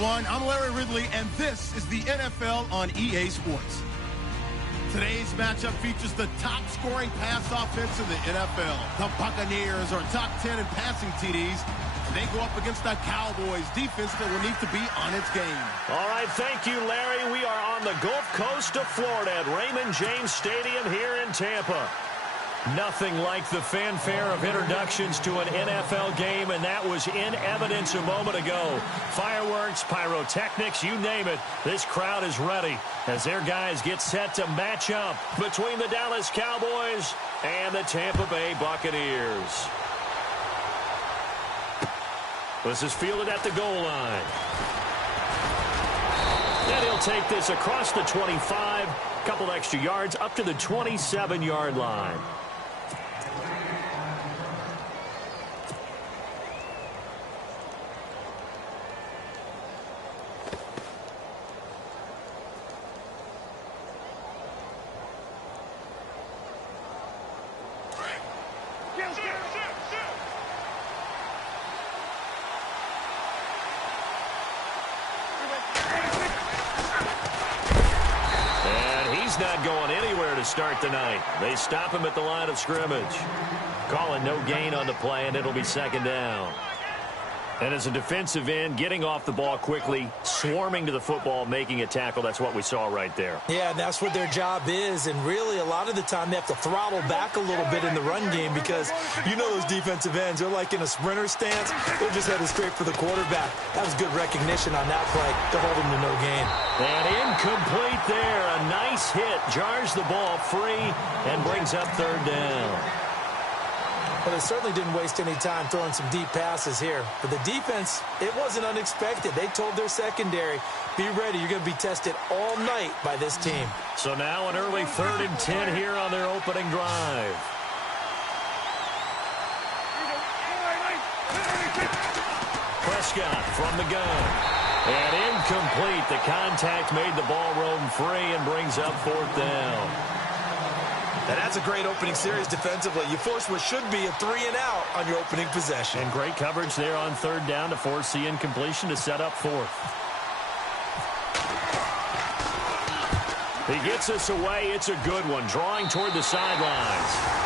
everyone. I'm Larry Ridley, and this is the NFL on EA Sports. Today's matchup features the top-scoring pass offense in the NFL. The Buccaneers are top 10 in passing TDs. They go up against the Cowboys defense that will need to be on its game. All right, thank you, Larry. We are on the Gulf Coast of Florida at Raymond James Stadium here in Tampa. Nothing like the fanfare of introductions to an NFL game, and that was in evidence a moment ago. Fireworks, pyrotechnics, you name it. This crowd is ready as their guys get set to match up between the Dallas Cowboys and the Tampa Bay Buccaneers. This is fielded at the goal line. And he'll take this across the 25, couple extra yards up to the 27-yard line. Not going anywhere to start the night. They stop him at the line of scrimmage. Calling no gain on the play, and it'll be second down. And as a defensive end, getting off the ball quickly, swarming to the football, making a tackle, that's what we saw right there. Yeah, and that's what their job is, and really a lot of the time they have to throttle back a little bit in the run game because you know those defensive ends, they're like in a sprinter stance. They're just headed straight for the quarterback. That was good recognition on that play to hold him to no gain. And incomplete there. A nice hit. Jars the ball free and brings up third down. Well, they certainly didn't waste any time throwing some deep passes here. But the defense, it wasn't unexpected. They told their secondary, be ready. You're going to be tested all night by this team. So now an early 3rd and 10 here on their opening drive. Prescott from the gun. And incomplete. The contact made the ball roam free and brings up 4th down. And that's a great opening series defensively. You force what should be a 3-and-out on your opening possession. And great coverage there on 3rd down to force the incompletion to set up 4th. He gets us away. It's a good one. Drawing toward the sidelines.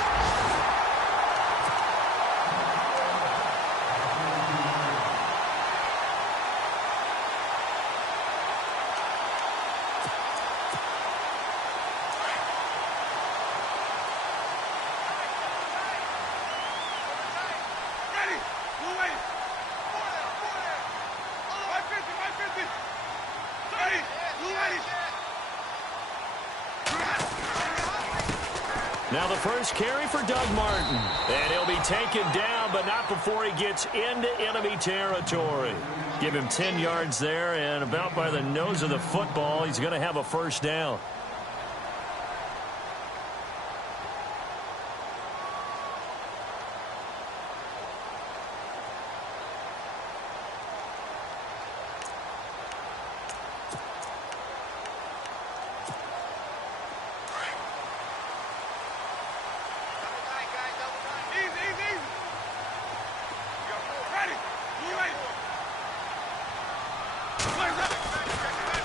Now the first carry for Doug Martin. And he'll be taken down, but not before he gets into enemy territory. Give him 10 yards there, and about by the nose of the football, he's going to have a first down.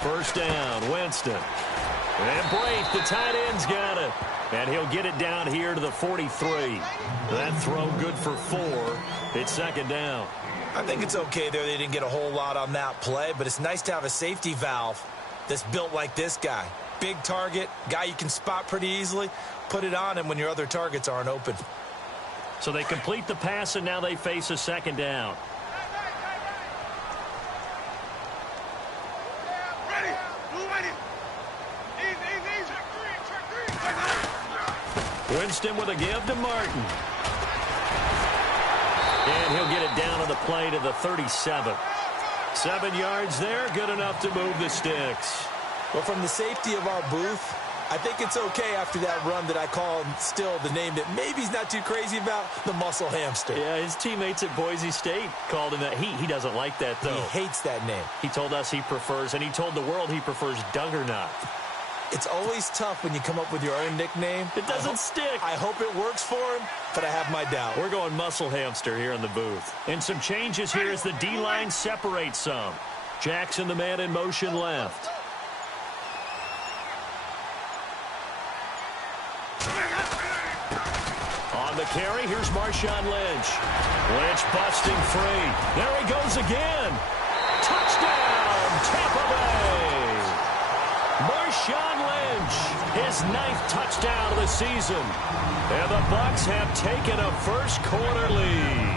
First down, Winston. And Brate, the tight end's got it. And he'll get it down here to the 43. That throw good for 4. It's second down. I think it's okay there. They didn't get a whole lot on that play, but it's nice to have a safety valve that's built like this guy. Big target, guy you can spot pretty easily. Put it on him when your other targets aren't open. So they complete the pass, and now they face a second down. Winston with a give to Martin. And he'll get it down on the play to the 37. 7 yards there, good enough to move the sticks. Well, from the safety of our booth, I think it's okay after that run that I call him still the name that maybe he's not too crazy about, the muscle hamster. Yeah, his teammates at Boise State called him that. He doesn't like that, though. He hates that name. He told us he prefers, and he told the world he prefers Duggernaut. It's always tough when you come up with your own nickname. It doesn't stick. I hope it works for him, but I have my doubt. We're going muscle hamster here in the booth. And some changes here as the D-line separates some. Jackson, the man in motion left. On the carry, here's Marshawn Lynch. Lynch busting free. There he goes again. Touchdown, Tampa Bay. Marshawn Lynch, his 9th touchdown of the season. And the Bucs have taken a first-quarter lead.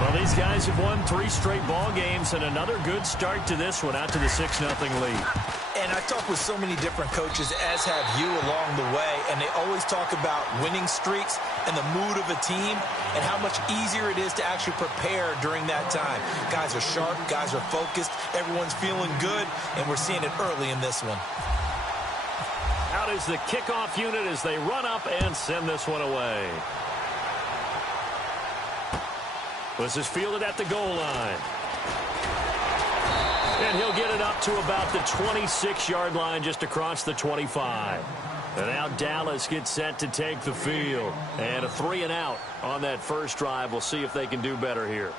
Well, these guys have won 3 straight ball games and another good start to this one out to the 6-0 lead. And I talk with so many different coaches, as have you along the way, and they always talk about winning streaks and the mood of a team and how much easier it is to actually prepare during that time. Guys are sharp, guys are focused, everyone's feeling good, and we're seeing it early in this one. Out is the kickoff unit as they run up and send this one away. This is fielded at the goal line. And he'll get it up to about the 26-yard line, just across the 25. And now Dallas gets set to take the field. And a 3-and-out on that first drive. We'll see if they can do better here.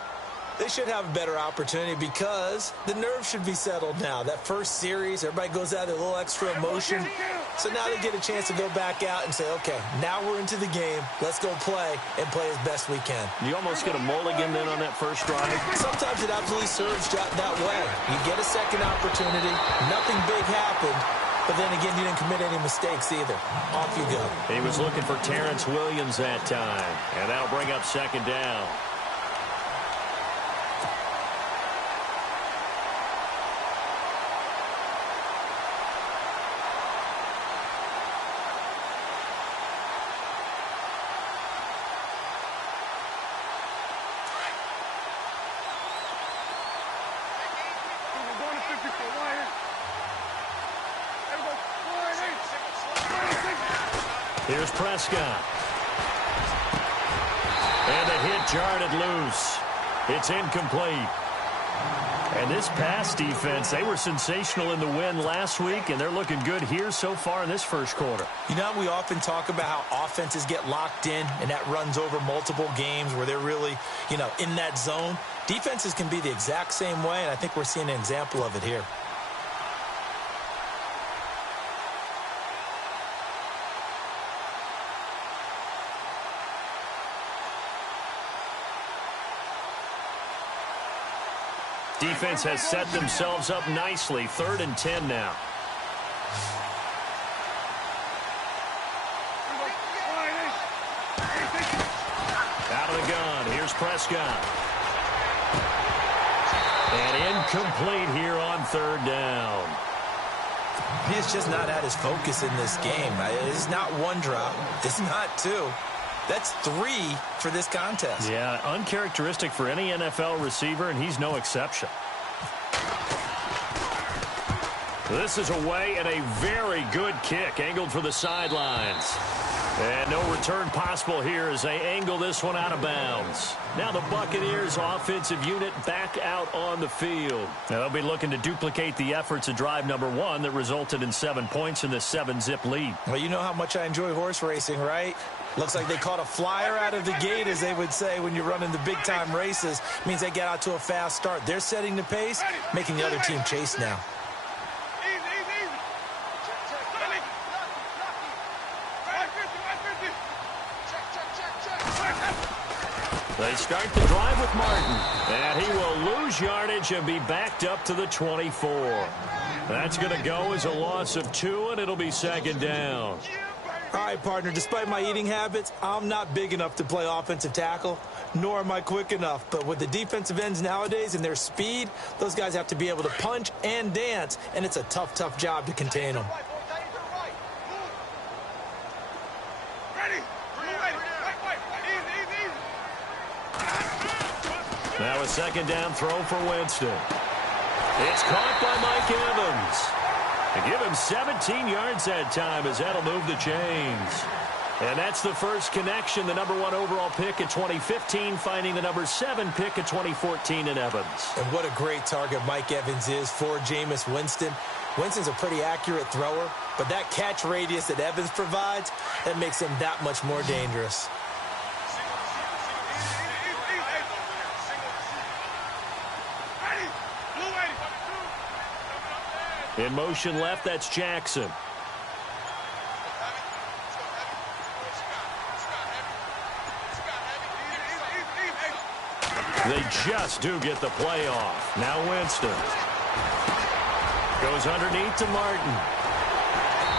They should have a better opportunity because the nerves should be settled now. That first series, everybody goes out with a little extra emotion. So now they get a chance to go back out and say, okay, now we're into the game. Let's go play and play as best we can. You almost get a mulligan then on that first drive? Sometimes it absolutely serves that way. You get a second opportunity. Nothing big happened. But then again, you didn't commit any mistakes either. Off you go. He was looking for Terrence Williams that time. And that'll bring up 2nd down. Here's Prescott. And the hit jarred it loose. It's incomplete. And this pass defense, they were sensational in the win last week, and they're looking good here so far in this first quarter. You know, we often talk about how offenses get locked in, and that runs over multiple games where they're really, in that zone. Defenses can be the exact same way, and I think we're seeing an example of it here. Defense has set themselves up nicely. 3rd and 10 now. Out of the gun. Here's Prescott. And incomplete here on 3rd down. He's just not at his focus in this game. It's not 1 drop. It's not 2. That's 3 for this contest. Yeah, uncharacteristic for any NFL receiver, and he's no exception. This is away and a very good kick, angled for the sidelines. And no return possible here as they angle this one out of bounds. Now the Buccaneers offensive unit back out on the field. Now they'll be looking to duplicate the efforts of drive number 1 that resulted in 7 points in the 7-zip lead. Well, you know how much I enjoy horse racing, right? Looks like they caught a flyer out of the gate, as they would say when you're running the big-time races. Means they get out to a fast start. They're setting the pace, making the other team chase now. They start the drive with Martin, and he will lose yardage and be backed up to the 24. That's going to go as a loss of 2, and it'll be 2nd down. All right, partner, despite my eating habits, I'm not big enough to play offensive tackle, nor am I quick enough. But with the defensive ends nowadays and their speed, those guys have to be able to punch and dance, and it's a tough, tough job to contain them. Now a 2nd down throw for Winston. It's caught by Mike Evans. They give him 17 yards that time as that'll move the chains. And that's the first connection, the number 1 overall pick in 2015, finding the number 7 pick in 2014 in Evans. And what a great target Mike Evans is for Jameis Winston. Winston's a pretty accurate thrower, but that catch radius that Evans provides, that makes him that much more dangerous. In motion left, that's Jackson. They just do get the play off. Now Winston. Goes underneath to Martin.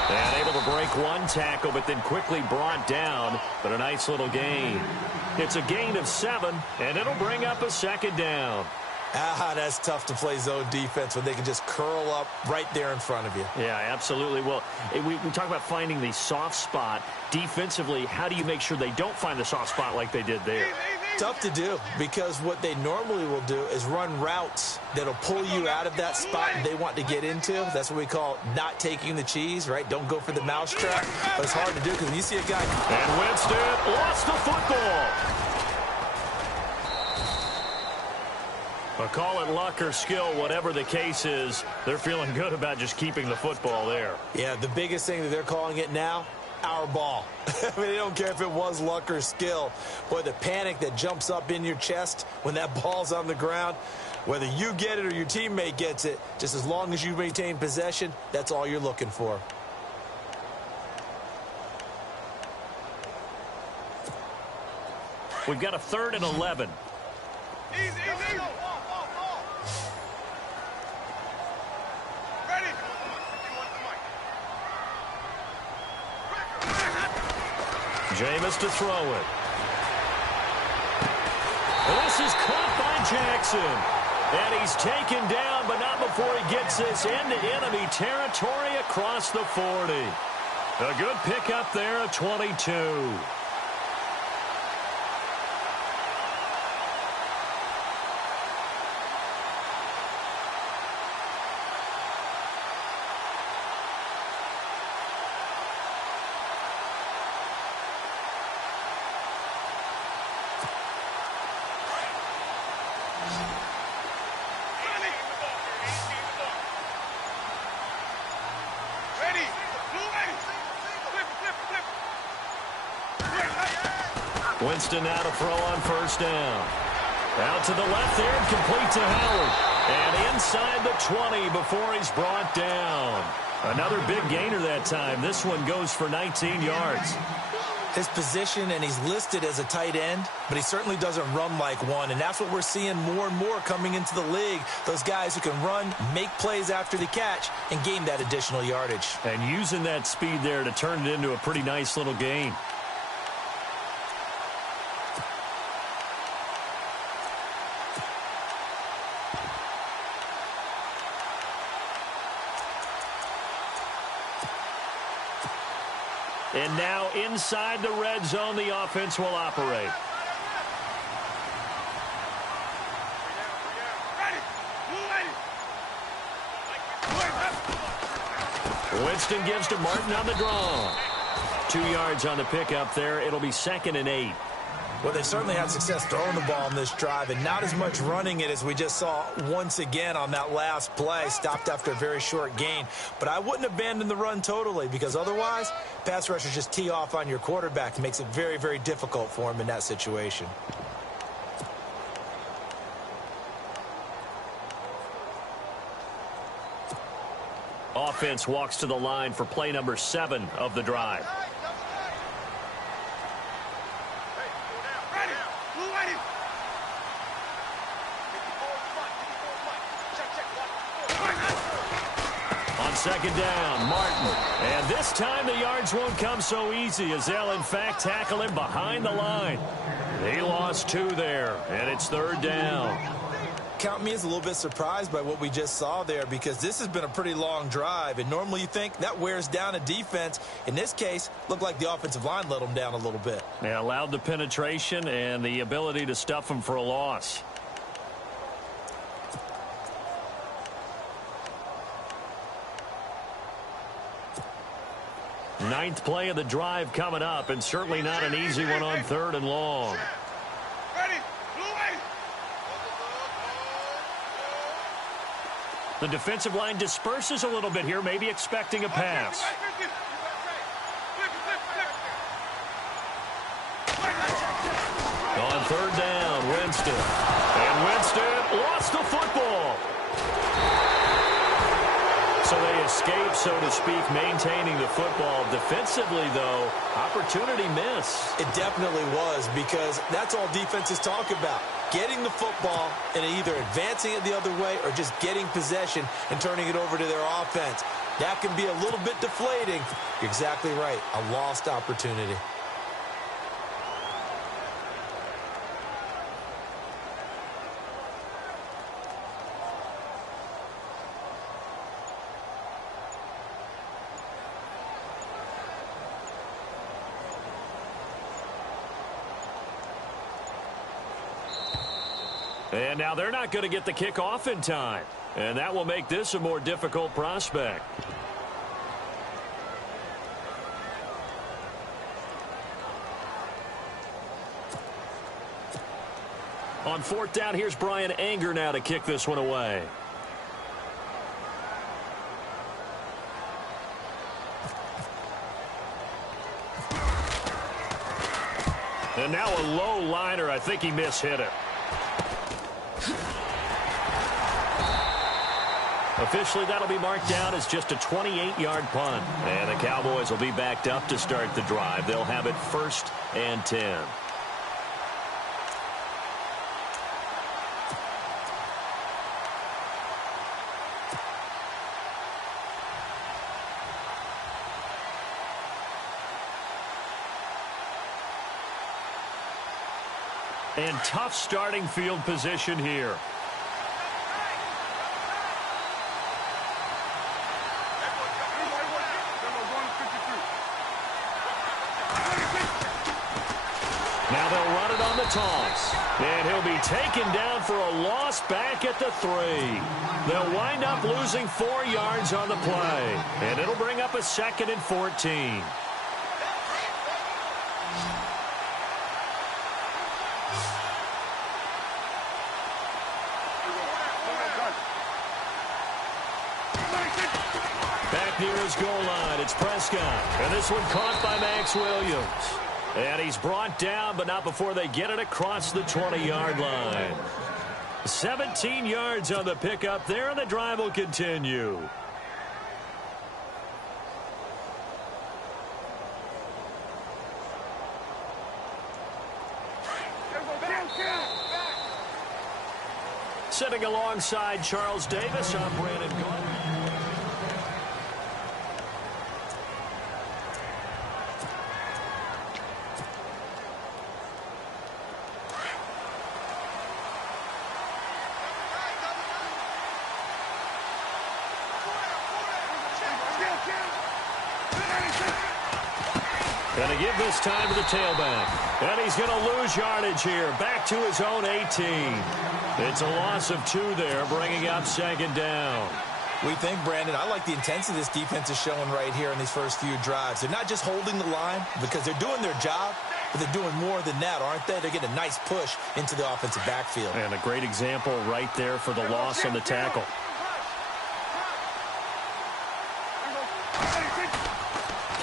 And able to break one tackle, but then quickly brought down. But a nice little gain. It's a gain of 7, and it'll bring up a second down. That's tough to play zone defense when they can just curl up right there in front of you. Yeah, absolutely. Well, we talk about finding the soft spot. Defensively, how do you make sure they don't find the soft spot like they did there? Tough to do, because what they normally will do is run routes that'll pull you out of that spot they want to get into. That's what we call not taking the cheese, right? Don't go for the mousetrap. But it's hard to do because when you see a guy... And Winston lost the football. But call it luck or skill, whatever the case is, they're feeling good about just keeping the football there. Yeah, the biggest thing that they're calling it now, our ball. I mean, they don't care if it was luck or skill. Boy, the panic that jumps up in your chest when that ball's on the ground, whether you get it or your teammate gets it, just as long as you maintain possession, that's all you're looking for. We've got a 3rd and 11. Easy. Jameis to throw it. This is caught by Jackson. And he's taken down, but not before he gets this into enemy territory across the 40. A good pickup there at 22. Winston now to throw on 1st down. Out to the left there and complete to Howard. And inside the 20 before he's brought down. Another big gainer that time. This one goes for 19 yards. His position, and he's listed as a tight end, but he certainly doesn't run like one. And that's what we're seeing more and more coming into the league. Those guys who can run, make plays after the catch, and gain that additional yardage. And using that speed there to turn it into a pretty nice little gain. And now inside the red zone, the offense will operate. Winston gives to Martin on the draw. 2 yards on the pickup there. It'll be 2nd and 8. Well, they certainly had success throwing the ball on this drive, and not as much running it as we just saw once again on that last play. Stopped after a very short gain. But I wouldn't abandon the run totally, because otherwise, pass rushers just tee off on your quarterback. It makes it very, very difficult for him in that situation. Offense walks to the line for play number 7 of the drive. On 2nd down, Martin. And this time the yards won't come so easy as they'll, in fact, tackle him behind the line. He lost 2 there, and it's 3rd down. Count me as a little bit surprised by what we just saw there, because this has been a pretty long drive, and normally you think that wears down a defense. In this case, looked like the offensive line let them down a little bit. They allowed the penetration and the ability to stuff them for a loss. Ninth play of the drive coming up, and certainly not an easy one on 3rd and long. The defensive line disperses a little bit here, maybe expecting a pass. On 3rd down, Winston. And Winston lost the football. So they escape, so to speak, maintaining the football. Defensively, though, opportunity miss. It definitely was, because that's all defenses talk about. Getting the football and either advancing it the other way or just getting possession and turning it over to their offense. That can be a little bit deflating. You're exactly right. A lost opportunity. And now they're not going to get the kickoff in time. And that will make this a more difficult prospect. On fourth down, here's Brian Anger now to kick this one away. And now a low liner. I think he mishit it. Officially, that'll be marked down as just a 28-yard punt. And the Cowboys will be backed up to start the drive. They'll have it 1st and 10. And tough starting field position here. Now they'll run it on the toss. And he'll be taken down for a loss back at the 3. They'll wind up losing 4 yards on the play. And it'll bring up a 2nd and 14. Back near his goal line, it's Prescott. And this one caught by Max Williams. And he's brought down, but not before they get it across the 20-yard line. 17 yards on the pickup there, and the drive will continue. Sitting alongside Charles Davis, I'm Brandon Gaudin. Going to give this time to the tailback. And he's going to lose yardage here. Back to his own 18. It's a loss of 2 there, bringing up 2nd down. We think, Brandon, I like the intensity this defense is showing right here in these first few drives. They're not just holding the line because they're doing their job, but they're doing more than that, aren't they? They're getting a nice push into the offensive backfield. And a great example right there for the loss on the tackle.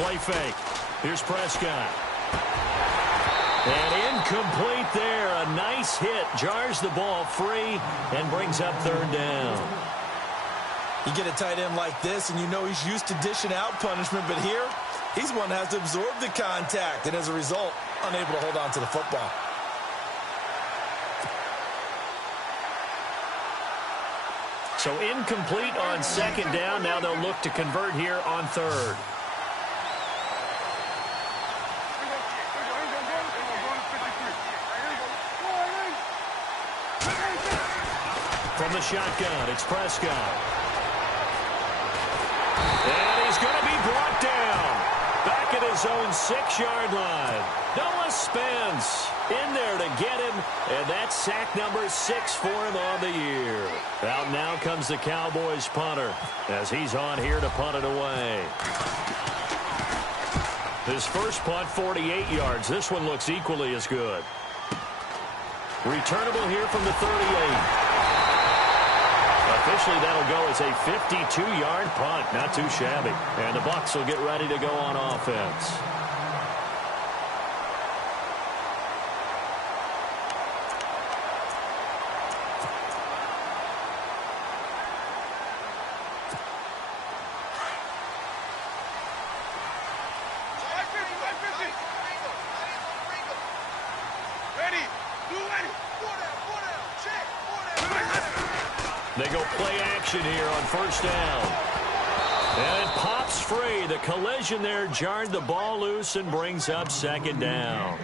Play fake. Here's Prescott. And incomplete there. A nice hit. Jars the ball free and brings up 3rd down. You get a tight end like this, and you know he's used to dishing out punishment, but here, he's one that has to absorb the contact, and as a result, unable to hold on to the football. So incomplete on 2nd down. Now they'll look to convert here on 3rd. From the shotgun, it's Prescott. And he's going to be brought down. Back at his own 6-yard line. Noah Spence in there to get him. And that's sack number 6 for him on the year. Out now comes the Cowboys punter as he's on here to punt it away. His first punt, 48 yards. This one looks equally as good. Returnable here from the 38. Officially, that'll go as a 52-yard punt. Not too shabby. And the Bucs will get ready to go on offense. They go play action here on first down. And it pops free. The collision there jarred the ball loose and brings up second down.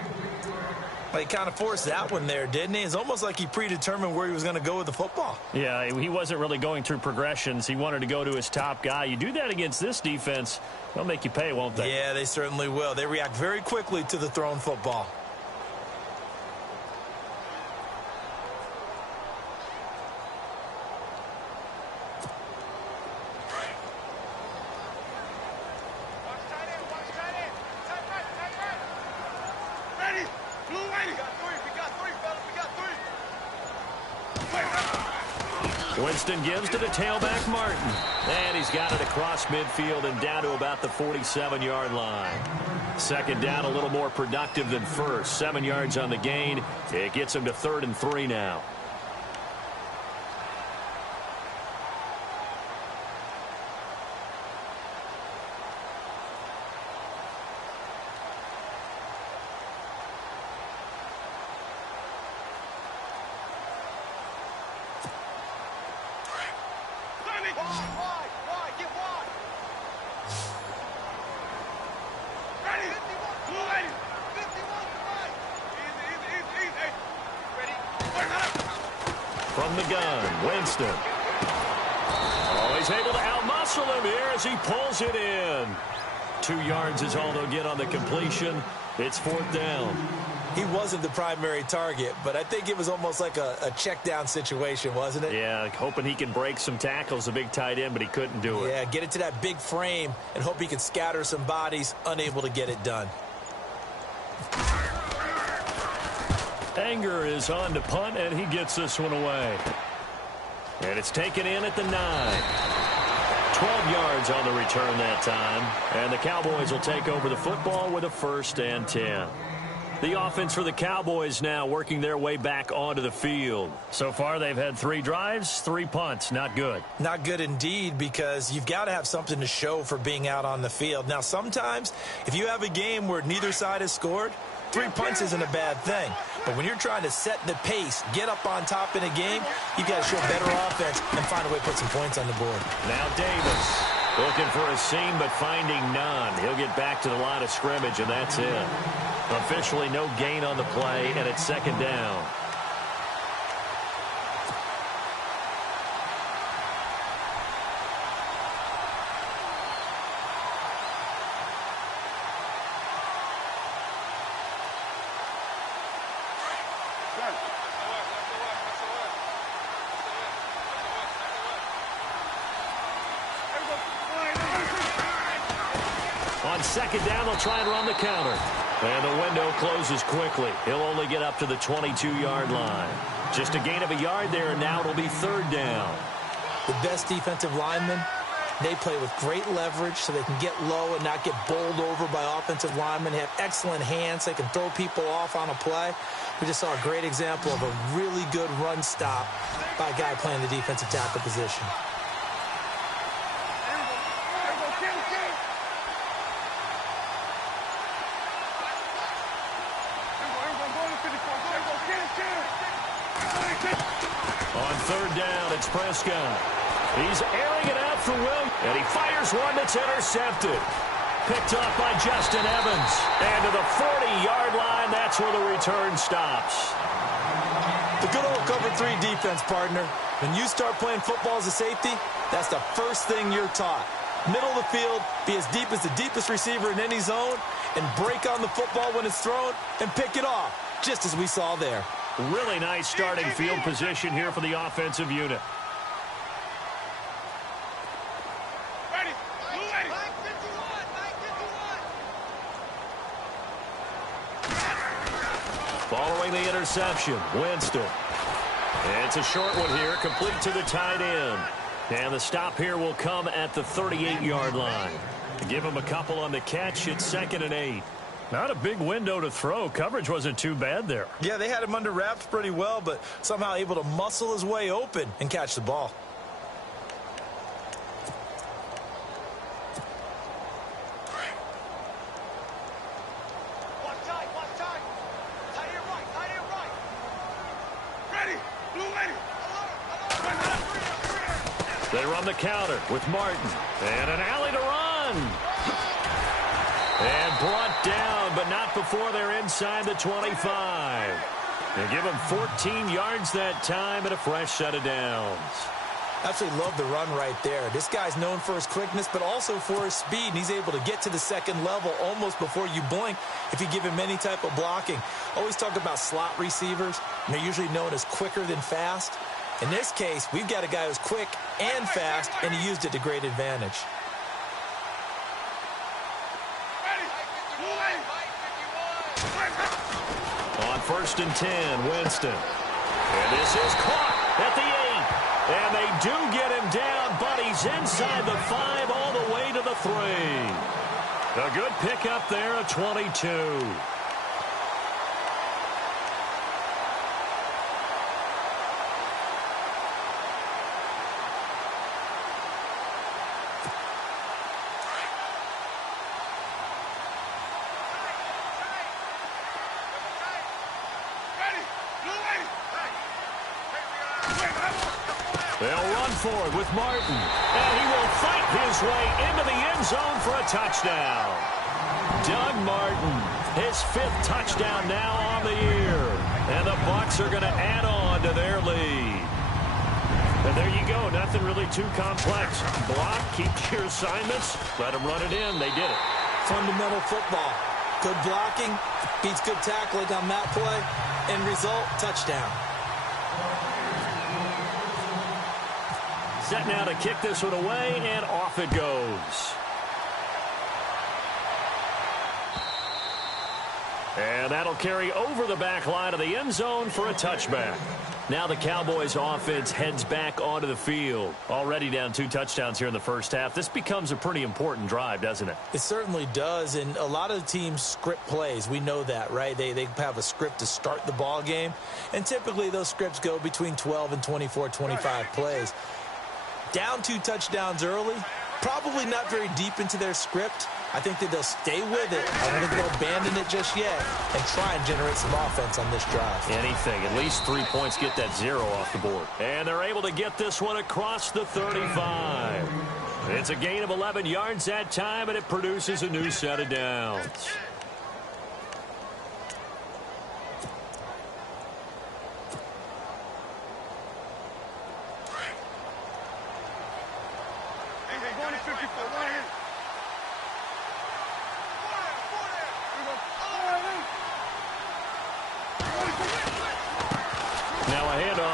Well, he kind of forced that one there, didn't he? It's almost like he predetermined where he was going to go with the football. Yeah, he wasn't really going through progressions. He wanted to go to his top guy. You do that against this defense, they'll make you pay, won't they? Yeah, they certainly will. They react very quickly to the thrown football. Winston gives to the tailback, Martin. And he's got it across midfield and down to about the 47-yard line. Second down, a little more productive than first. 7 yards on the gain. It gets him to 3rd and 3 now. From the gun, Winston. Oh, he's able to outmuscle him here as he pulls it in. 2 yards is all they'll get on the completion. It's 4th down. He wasn't the primary target, but I think it was almost like a check down situation, wasn't it? Yeah, hoping he can break some tackles, a big tight end, but he couldn't do it. Yeah, get it to that big frame and hope he can scatter some bodies, unable to get it done. Anger is on to punt, and he gets this one away. And it's taken in at the 9. 12 yards on the return that time. And the Cowboys will take over the football with a 1st and 10. The offense for the Cowboys now working their way back onto the field. So far, they've had 3 drives, 3 punts. Not good. Not good indeed, because you've got to have something to show for being out on the field. Now, sometimes, if you have a game where neither side has scored, 3 punts isn't a bad thing. But when you're trying to set the pace, get up on top in a game, you've got to show better offense and find a way to put some points on the board. Now Davis looking for a seam, but finding none. He'll get back to the line of scrimmage, and that's it. Officially no gain on the play, and it's 2nd down. On 2nd down, they'll try and run the counter. And the window closes quickly. He'll only get up to the 22-yard line. Just a gain of a yard there, and now it'll be 3rd down. The best defensive linemen, they play with great leverage so they can get low and not get bowled over by offensive linemen. They have excellent hands. They can throw people off on a play. We just saw a great example of a really good run stop by a guy playing the defensive tackle position. On 3rd down, it's Prescott. He's airing it out for Williams, and he fires one that's intercepted. Picked up by Justin Evans. And to the 40-yard line, that's where the return stops. The good old cover 3 defense, partner. When you start playing football as a safety, that's the first thing you're taught. Middle of the field, be as deep as the deepest receiver in any zone, and break on the football when it's thrown, and pick it off, just as we saw there. Really nice starting field position here for the offensive unit. Ready. Following the interception, Winston. And it's a short one here, complete to the tight end. And the stop here will come at the 38-yard line. Give him a couple on the catch. It's 2nd and 8. Not a big window to throw. Coverage wasn't too bad there. Yeah, they had him under wraps pretty well, but somehow able to muscle his way open and catch the ball. Ready. Blue lady. They run the counter with Martin. And an alley to run. And brought down, but not before they're inside the 25. They give him 14 yards that time and a fresh set of downs. Absolutely love the run right there. This guy's known for his quickness, but also for his speed. And he's able to get to the second level almost before you blink if you give him any type of blocking. Always talk about slot receivers, and they're usually known as quicker than fast. In this case, we've got a guy who's quick and fast, and he used it to great advantage. On 1st and 10, Winston. And this is caught at the 8. And they do get him down, but he's inside the 5 all the way to the 3. A good pickup there at 22. They'll run forward with Martin. And he will fight his way into the end zone for a touchdown. Doug Martin, his 5th touchdown now on the year. And the Bucs are going to add on to their lead. And there you go. Nothing really too complex. Block, keep your assignments, let them run it in. They did it. Fundamental football. Good blocking, beats good tackling on that play. End result, touchdown. Set now to kick this one away, and off it goes. And that'll carry over the back line of the end zone for a touchback. Now the Cowboys offense heads back onto the field. Already down 2 touchdowns here in the first half. This becomes a pretty important drive, doesn't it? It certainly does, and a lot of the teams script plays. We know that, right? They have a script to start the ball game, and typically those scripts go between 12 and 24, 25 plays. Down 2 touchdowns early, probably not very deep into their script. I think that they'll stay with it. I don't think they'll abandon it just yet and try and generate some offense on this drive. Anything. At least 3 points, get that 0 off the board. And they're able to get this one across the 35. It's a gain of 11 yards that time, and it produces a new set of downs.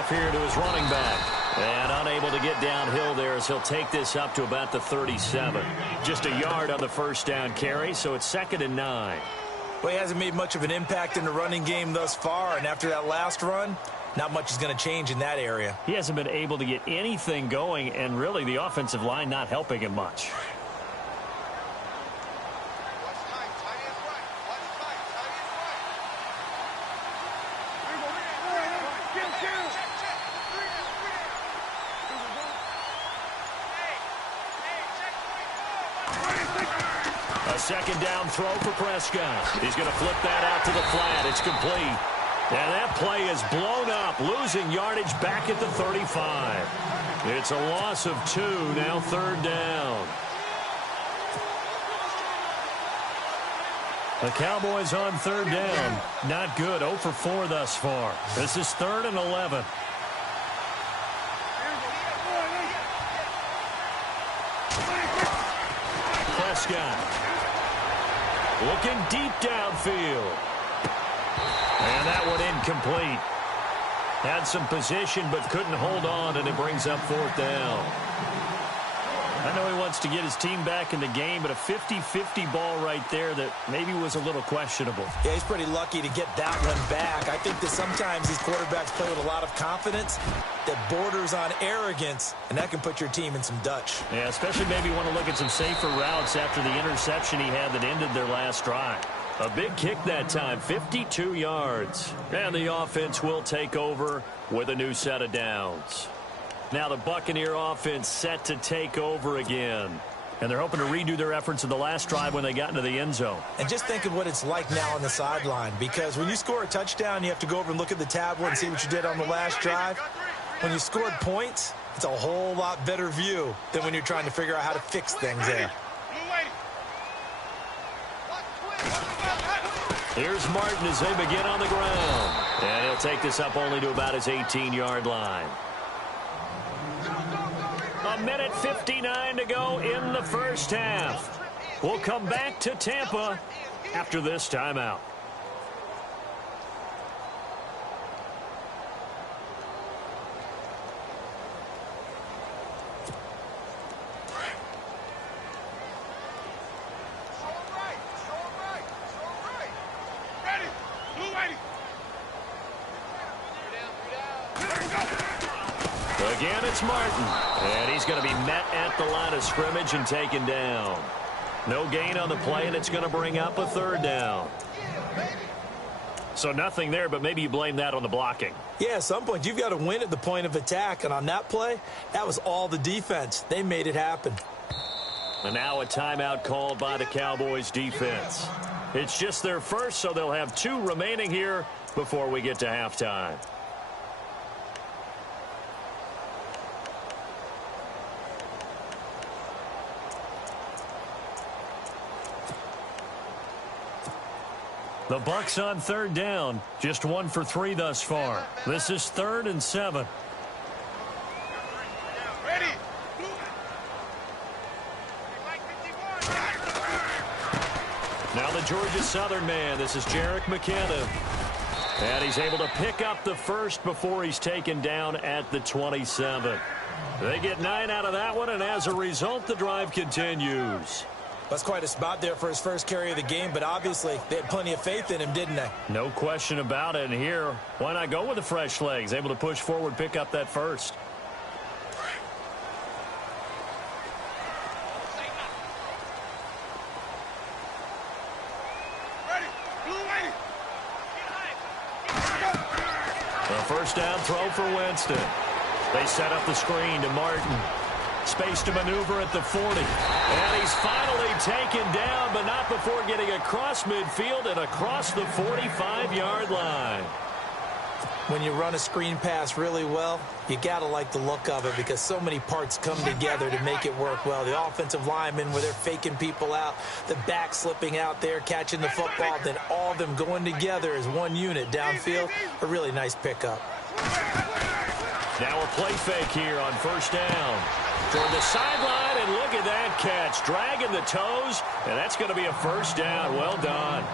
Here to his running back. And unable to get downhill there as he'll take this up to about the 37. Just a yard on the first down carry, so it's 2nd and 9. Well, he hasn't made much of an impact in the running game thus far, and after that last run, not much is going to change in that area. He hasn't been able to get anything going, and really the offensive line not helping him much. A 2nd down throw for Prescott. He's going to flip that out to the flat. It's complete. And that play is blown up, losing yardage back at the 35. It's a loss of 2, now 3rd down. The Cowboys on 3rd down. Not good, 0 for 4 thus far. This is 3rd and 11. Prescott. Looking deep downfield. And that one incomplete. Had some position but couldn't hold on, and it brings up 4th down. I know he wants to get his team back in the game, but a 50-50 ball right there that maybe was a little questionable. Yeah, he's pretty lucky to get that one back. I think that sometimes these quarterbacks play with a lot of confidence that borders on arrogance, and that can put your team in some Dutch. Yeah, especially maybe want to look at some safer routes after the interception he had that ended their last drive. A big kick that time, 52 yards. And the offense will take over with a new set of downs. Now the Buccaneer offense set to take over again. And they're hoping to redo their efforts in the last drive when they got into the end zone. And just think of what it's like now on the sideline, because when you score a touchdown, you have to go over and look at the tablet and see what you did on the last drive. When you scored points, It's a whole lot better view than when you're trying to figure out how to fix things there. Here's Martin as they begin on the ground. And he'll take this up only to about his 18-yard line. 1:59 to go in the first half. We'll come back to Tampa after this timeout. Again, it's Martin. And he's going to be met at the line of scrimmage and taken down. No gain on the play, and it's going to bring up a third down. So nothing there, but maybe you blame that on the blocking. Yeah, at some point, you've got to win at the point of attack. And on that play, that was all the defense. They made it happen. And now a timeout called by the Cowboys defense. It's just their first, so they'll have 2 remaining here before we get to halftime. The Bucs on third down. Just 1 for 3 thus far. This is 3rd and 7. Ready. Now the Georgia Southern man. This is Jerick McKinnon. And he's able to pick up the first before he's taken down at the 27. They get 9 out of that one, and as a result, the drive continues. That's quite a spot there for his first carry of the game, but obviously they had plenty of faith in him, didn't they? No question about it. And here, why not go with the fresh legs? Able to push forward, pick up that first. A first down throw for Winston. They set up the screen to Martin. Space to maneuver at the 40. And he's finally taken down, but not before getting across midfield and across the 45-yard line. When you run a screen pass really well, you got to like the look of it because so many parts come together to make it work well. The offensive linemen where they're faking people out, the back slipping out there, catching the football, then all of them going together as one unit downfield. A really nice pickup. Now a play fake here on first down. Toward the sideline, and look at that catch. Dragging the toes, and that's going to be a first down. Well done.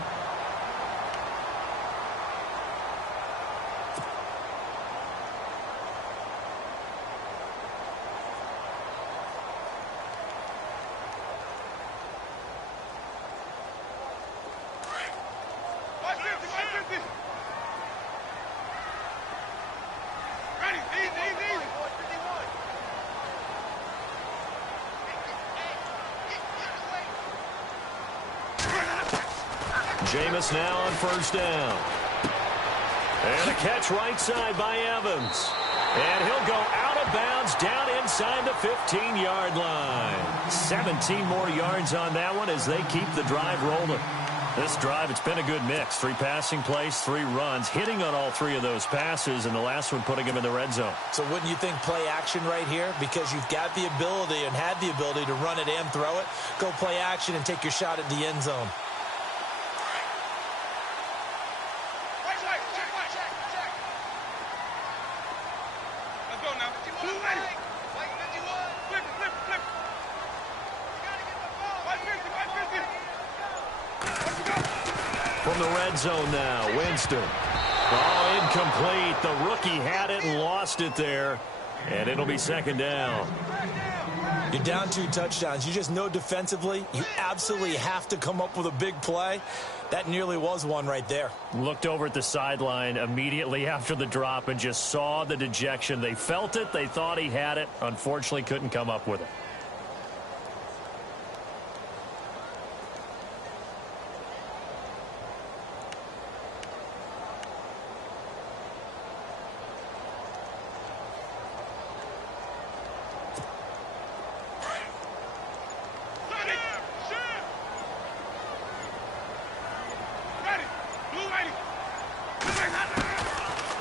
Jameis now on first down. And a catch right side by Evans. And he'll go out of bounds down inside the 15-yard line. 17 more yards on that one as they keep the drive rolling. This drive, it's been a good mix. 3 passing plays, 3 runs, hitting on all 3 of those passes, and the last one putting him in the red zone. So wouldn't you think play action right here? Because you've got the ability and had the ability to run it and throw it. Go play action and take your shot at the end zone. From the red zone now, Winston. Oh, incomplete. The rookie had it and lost it there. And it'll be second down. You're down 2 touchdowns. You just know defensively you absolutely have to come up with a big play. That nearly was one right there. Looked over at the sideline immediately after the drop and just saw the dejection. They felt it. They thought he had it. Unfortunately, couldn't come up with it.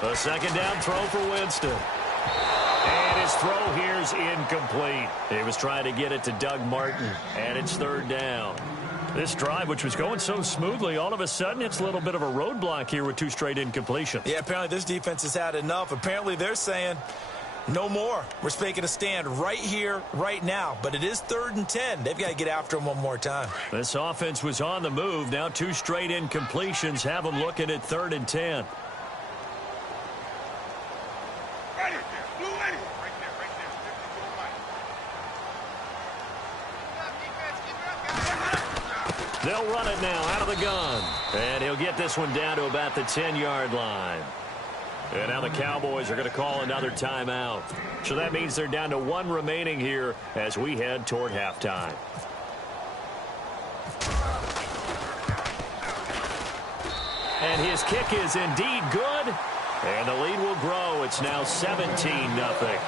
A second down throw for Winston. And his throw here's incomplete. He was trying to get it to Doug Martin, and it's third down. This drive, which was going so smoothly, all of a sudden it's a little bit of a roadblock here with 2 straight incompletions. Yeah, apparently this defense has had enough. Apparently they're saying no more. We're making a stand right here, right now. But it is 3rd and 10. They've got to get after him one more time. This offense was on the move. Now 2 straight incompletions have them looking at 3rd and 10. Ready. Blue ready. Right there. 52 line. They'll run it now out of the gun. And he'll get this one down to about the 10-yard line. And now the Cowboys are going to call another timeout. So that means they're down to 1 remaining here as we head toward halftime. And his kick is indeed good. And the lead will grow. It's now 17-0.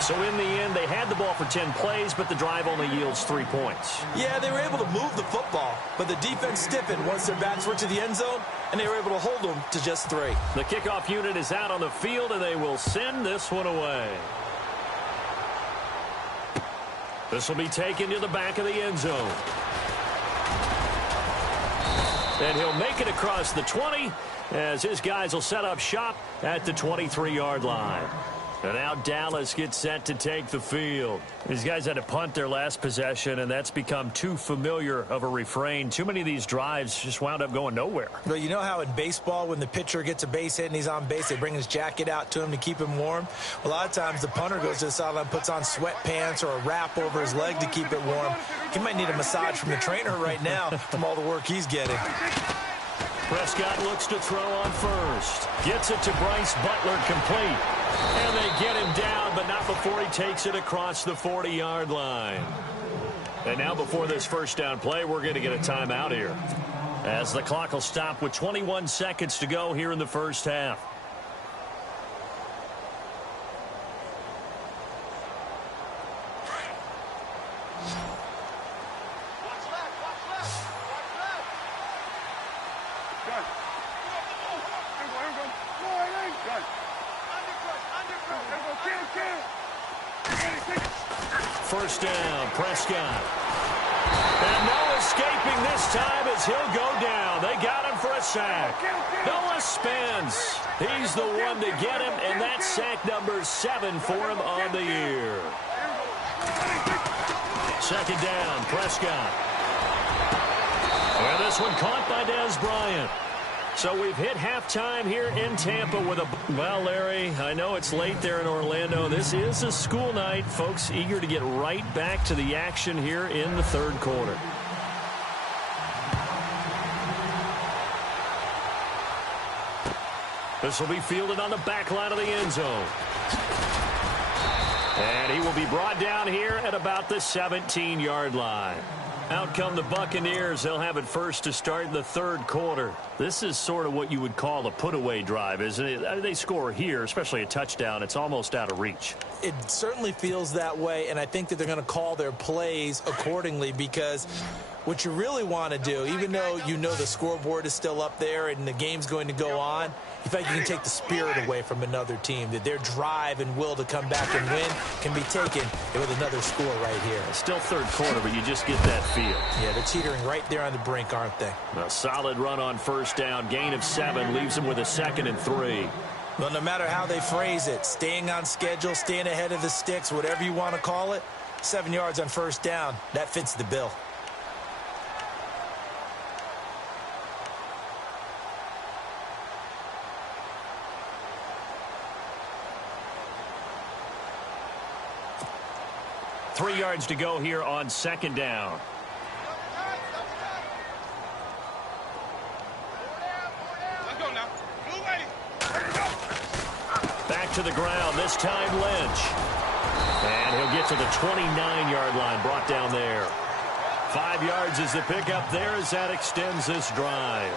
So in the end, they had the ball for 10 plays, but the drive only yields 3 points. Yeah, they were able to move the football, but the defense stiffened once their backs were to the end zone, and they were able to hold them to just 3. The kickoff unit is out on the field, and they will send this one away. This will be taken to the back of the end zone. And he'll make it across the 20 as his guys will set up shop at the 23-yard line. And now Dallas gets set to take the field. These guys had to punt their last possession, and that's become too familiar of a refrain. Too many of these drives just wound up going nowhere. Well, you know how in baseball, when the pitcher gets a base hit and he's on base, they bring his jacket out to him to keep him warm? A lot of times the punter goes to the sideline, puts on sweatpants or a wrap over his leg to keep it warm. He might need a massage from the trainer right now from all the work he's getting. Prescott looks to throw on first. Gets it to Bryce Butler, complete. And they get him down, but not before he takes it across the 40-yard line. And now before this first down play, we're going to get a timeout here, as the clock will stop with 21 seconds to go here in the first half. First down, Prescott. And no escaping this time as he'll go down. They got him for a sack. Noah spins. He's the one to get him, and that's sack number 7 for him on the year. Second down, Prescott. And this one caught by Dez Bryant. So we've hit halftime here in Tampa with a... Well, Larry, I know it's late there in Orlando. This is a school night. Folks eager to get right back to the action here in the third quarter. This will be fielded on the back line of the end zone. And he will be brought down here at about the 17-yard line. Out come the Buccaneers. They'll have it first to start the third quarter. This is sort of what you would call a put-away drive, isn't it? They score here, especially a touchdown. It's almost out of reach. It certainly feels that way, and I think that they're going to call their plays accordingly, because what you really want to do, even though you know the scoreboard is still up there and the game's going to go on, you think you can take the spirit away from another team, that their drive and will to come back and win can be taken with another score right here. It's still third quarter, but you just get that feel. Yeah, they're teetering right there on the brink, aren't they? A solid run on first down. Gain of 7 leaves them with a 2nd and 3. Well, no matter how they phrase it, staying on schedule, staying ahead of the sticks, whatever you want to call it, 7 yards on first down, that fits the bill. Three yards to go here on second down. Let's go now. Blue ready. Back to the ground, this time Lynch. And he'll get to the 29-yard line, brought down there. 5 yards is the pickup there as that extends this drive.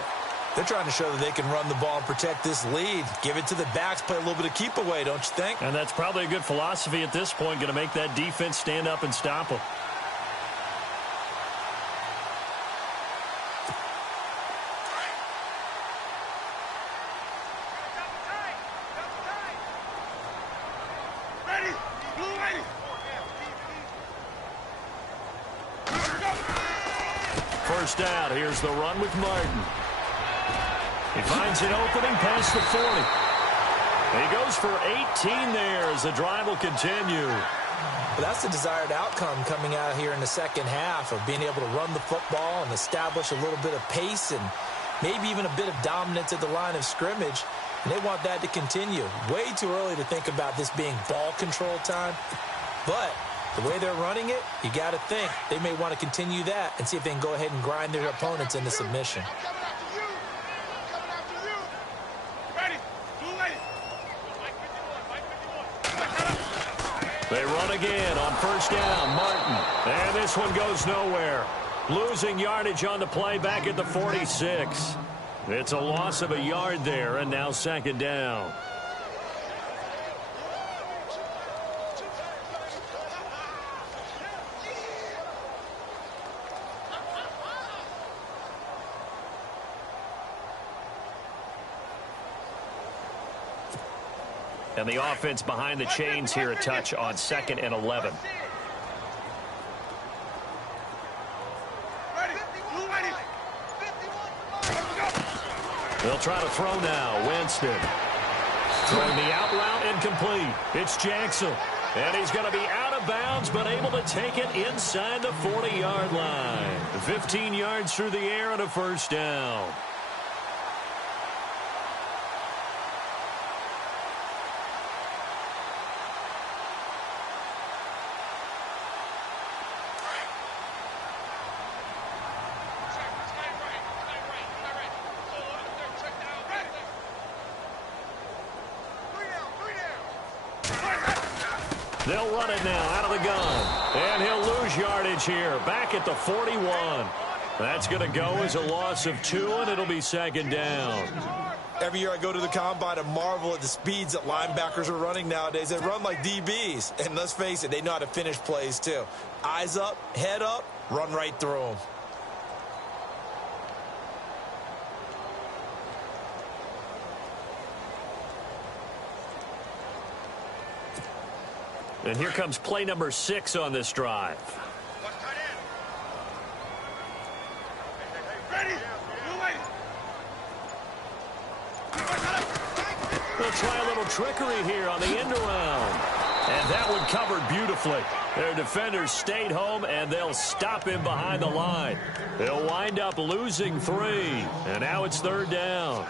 They're trying to show that they can run the ball and protect this lead. Give it to the backs, play a little bit of keep away, don't you think? And that's probably a good philosophy at this point, going to make that defense stand up and stop them. Ready. first down. Here's the run with Martin. He finds an opening past the 40. He goes for 18 there as the drive will continue. Well, that's the desired outcome coming out here in the second half of being able to run the football and establish a little bit of pace and maybe even a bit of dominance at the line of scrimmage. And they want that to continue. Way too early to think about this being ball control time. But the way they're running it, you got to think they may want to continue that and see if they can go ahead and grind their opponents into submission. They run again on first down. Martin. And this one goes nowhere. Losing yardage on the play back at the 46. It's a loss of a yard there, and now second down. And the offense behind the chains here a touch on 2nd and 11. They'll try to throw now. Winston. Throwing the out route incomplete. It's Jackson. And he's going to be out of bounds, but able to take it inside the 40-yard line. 15 yards through the air and a first down. They'll run it now out of the gun. And he'll lose yardage here. Back at the 41. That's going to go as a loss of 2, and it'll be second down. Every year I go to the combine and marvel at the speeds that linebackers are running nowadays. They run like DBs. And let's face it, they know how to finish plays too. Eyes up, head up, run right through them. And here comes play number 6 on this drive. They'll try a little trickery here on the end around. And that one covered beautifully. Their defenders stayed home, and they'll stop him behind the line. They'll wind up losing 3. And now it's third down.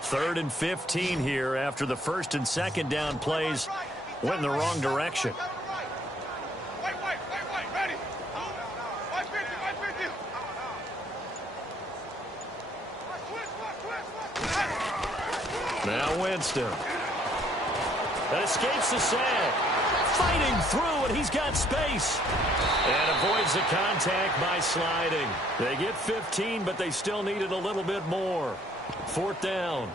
Third and 15 here after the first and second down plays went in the wrong direction. Now Winston. That escapes the sack. Fighting through, and he's got space. And avoids the contact by sliding. They get 15, but they still needed a little bit more. Fourth down.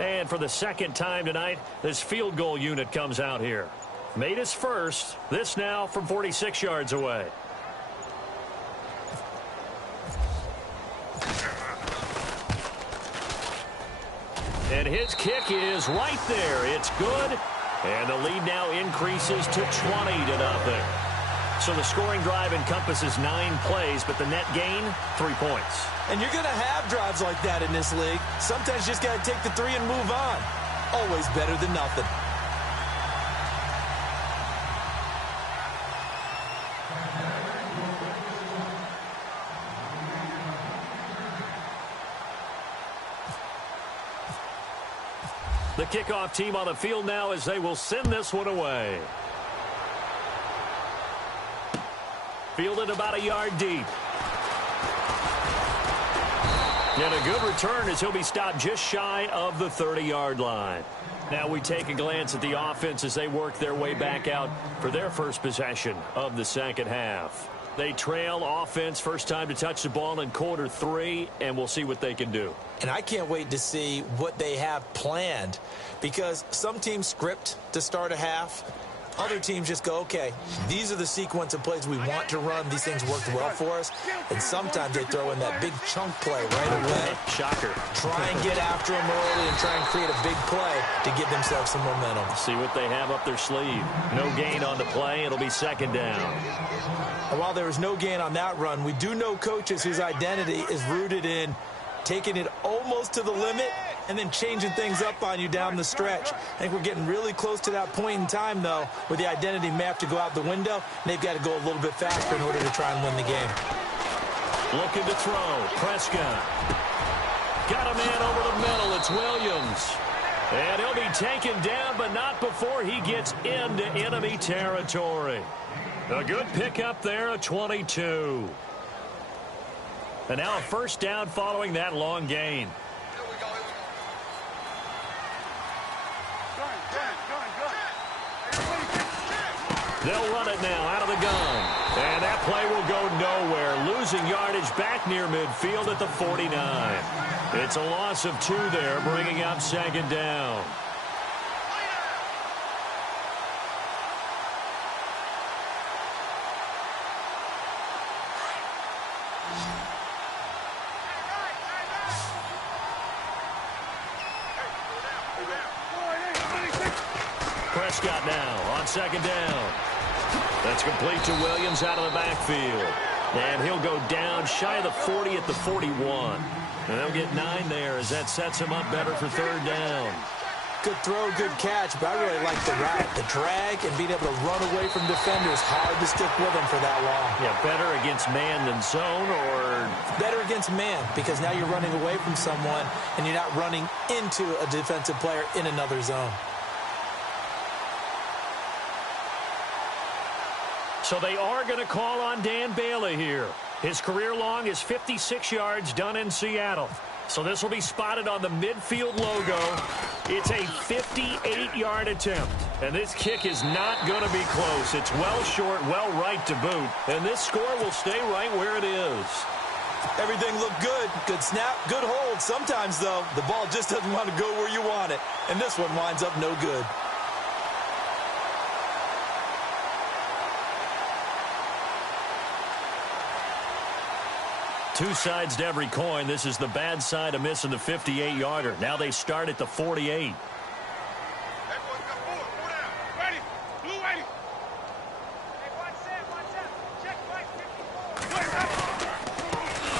And for the second time tonight, this field goal unit comes out here. Made his first. This now from 46 yards away. And his kick is right there. It's good. And the lead now increases to 20-0. So the scoring drive encompasses 9 plays, but the net gain, 3 points. And you're going to have drives like that in this league. Sometimes you just got to take the 3 and move on. Always better than nothing. The kickoff team on the field now as they will send this one away. Fielded about a yard deep. And a good return as he'll be stopped just shy of the 30-yard line. Now we take a glance at the offense as they work their way back out for their first possession of the second half. They trail offense, first time to touch the ball in quarter 3, and we'll see what they can do. And I can't wait to see what they have planned, because some teams script to start a half. Other teams just go, okay, these are the sequence of plays we want to run. These things worked well for us. And sometimes they throw in that big chunk play right away. Shocker. Try and get after them early and try and create a big play to give themselves some momentum. See what they have up their sleeve. No gain on the play. It'll be second down. And while there was no gain on that run, we do know coaches whose identity is rooted in taking it almost to the limit and then changing things up on you down the stretch. I think we're getting really close to that point in time, though, where the identity may have to go out the window, and they've got to go a little bit faster in order to try and win the game. Looking to throw. Prescott. Got a man over the middle. It's Williams. And he'll be taken down, but not before he gets into enemy territory. A good pickup there, a 22. And now a first down following that long gain. They'll run it now out of the gun. And that play will go nowhere. Losing yardage back near midfield at the 49. It's a loss of 2 there, bringing up second down. Prescott now on second down. That's complete to Williams out of the backfield. And he'll go down shy of the 40 at the 41. And they'll get 9 there as that sets him up better for third down. Good throw, good catch, but I really like the route, the drag, and being able to run away from defenders. Hard to stick with them for that long. Yeah, better against man than zone, or? Better against man, because now you're running away from someone, and you're not running into a defensive player in another zone. So they are going to call on Dan Bailey here. His career long is 56 yards done in Seattle. So this will be spotted on the midfield logo. It's a 58-yard attempt. And this kick is not going to be close. It's well short, well right to boot. And this score will stay right where it is. Everything looked good. Good snap, good hold. Sometimes, though, the ball just doesn't want to go where you want it. And this one winds up no good. Two sides to every coin. This is the bad side of missing the 58-yarder. Now they start at the 48.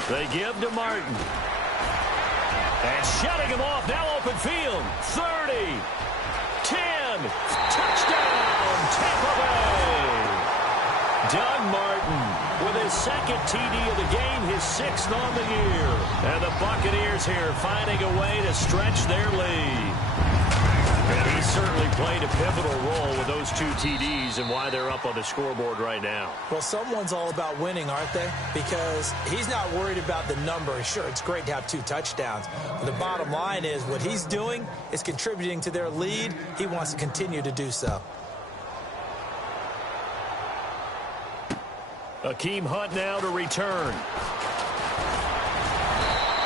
They give to Martin. And shutting him off. Now open field. 30. 10. Touchdown. Tampa Bay. Doug Martin with his second TD of the game, his 6th on the year. And the Buccaneers here finding a way to stretch their lead. And he certainly played a pivotal role with those 2 TDs and why they're up on the scoreboard right now. Well, someone's all about winning, aren't they? Because he's not worried about the number. Sure, it's great to have 2 touchdowns. But the bottom line is what he's doing is contributing to their lead. He wants to continue to do so. Akeem Hunt now to return.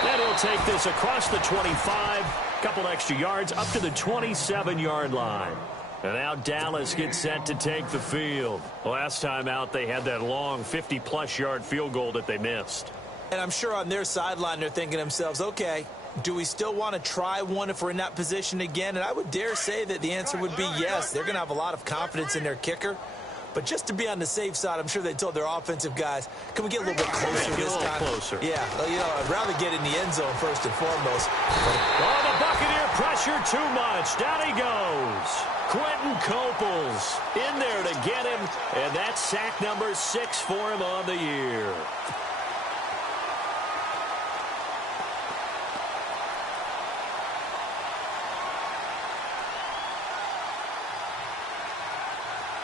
And he'll take this across the 25. Couple extra yards up to the 27-yard line. And now Dallas gets set to take the field. Last time out, they had that long 50-plus yard field goal that they missed. And I'm sure on their sideline, they're thinking to themselves, okay, do we still want to try one if we're in that position again? And I would dare say that the answer would be yes. They're going to have a lot of confidence in their kicker. But just to be on the safe side, I'm sure they told their offensive guys, can we get a little bit closer this time? Closer. Yeah, well, you know, I'd rather get in the end zone first and foremost. Oh, the Buccaneer pressure too much. Down he goes. Quentin Coples in there to get him. And that's sack number 6 for him on the year.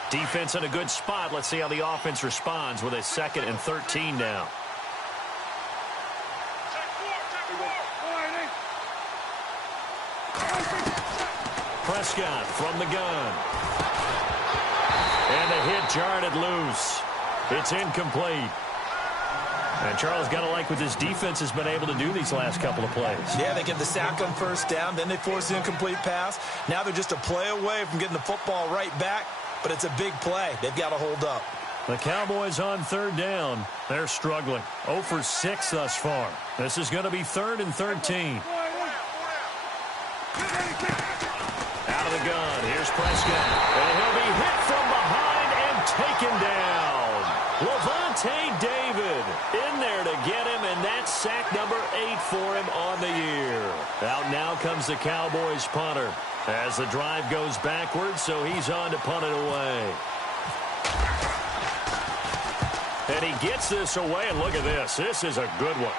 Defense in a good spot. Let's see how the offense responds with a 2nd and 13 now. Prescott from the gun. And the hit jarred it loose. It's incomplete. And Charles, got to like what this defense has been able to do these last couple of plays. Yeah, they get the sack on first down, then they force the incomplete pass. Now they're just a play away from getting the football right back, but it's a big play. They've got to hold up. The Cowboys on 3rd down. They're struggling. 0 for 6 thus far. This is going to be 3rd and 13. Out of the gun. Here's Prescott. And he'll be hit from behind and taken down. Levante David in there to get him, and that's sack number 8 for him on the year. Out now comes the Cowboys punter as the drive goes backwards, so he's on to punt it away. And he gets this away, and look at this. This is a good one.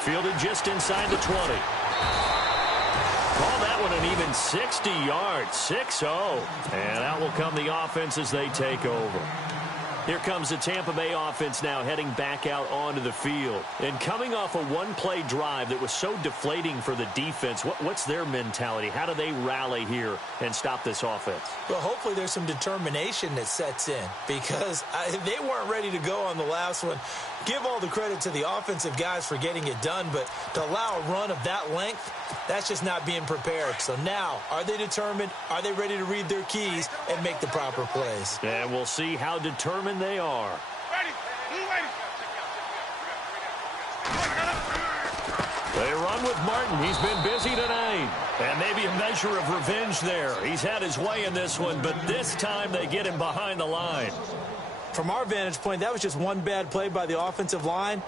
Fielded just inside the 20. Call that one an even 60 yards, 6-0. And out will come the offense as they take over. Here comes the Tampa Bay offense now heading back out onto the field. And coming off a one-play drive that was so deflating for the defense, what's their mentality? How do they rally here and stop this offense? Well, hopefully there's some determination that sets in because they weren't ready to go on the last one. Give all the credit to the offensive guys for getting it done, but to allow a run of that length, that's just not being prepared. So now, are they determined? Are they ready to read their keys and make the proper plays? And we'll see how determined they are. Ready. They run with Martin. He's been busy tonight. And maybe a measure of revenge there. He's had his way in this one, but this time they get him behind the line. From our vantage point, that was just one bad play by the offensive line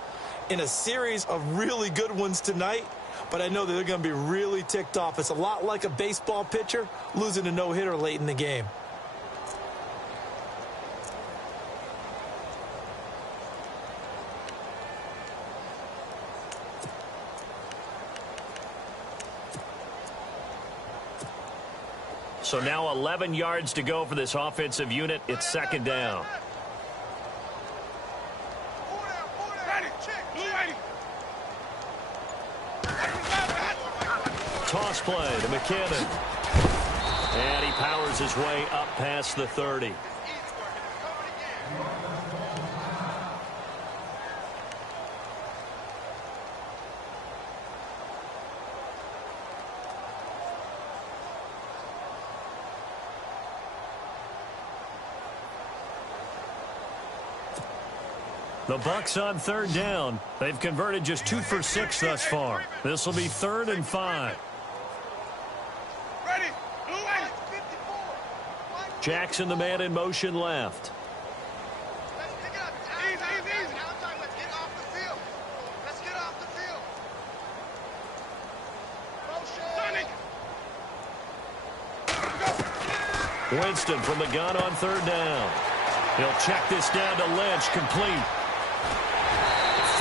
in a series of really good ones tonight. But I know that they're going to be really ticked off. It's a lot like a baseball pitcher losing a no-hitter late in the game. So now 11 yards to go for this offensive unit. It's 2nd down. Toss play to McKinnon. And he powers his way up past the 30. The Bucs on 3rd down. They've converted just 2 for 6 thus far. This will be 3rd and 5. Ready. Jackson, the man in motion left. Winston from the gun on 3rd down. He'll check this down to Lynch, complete.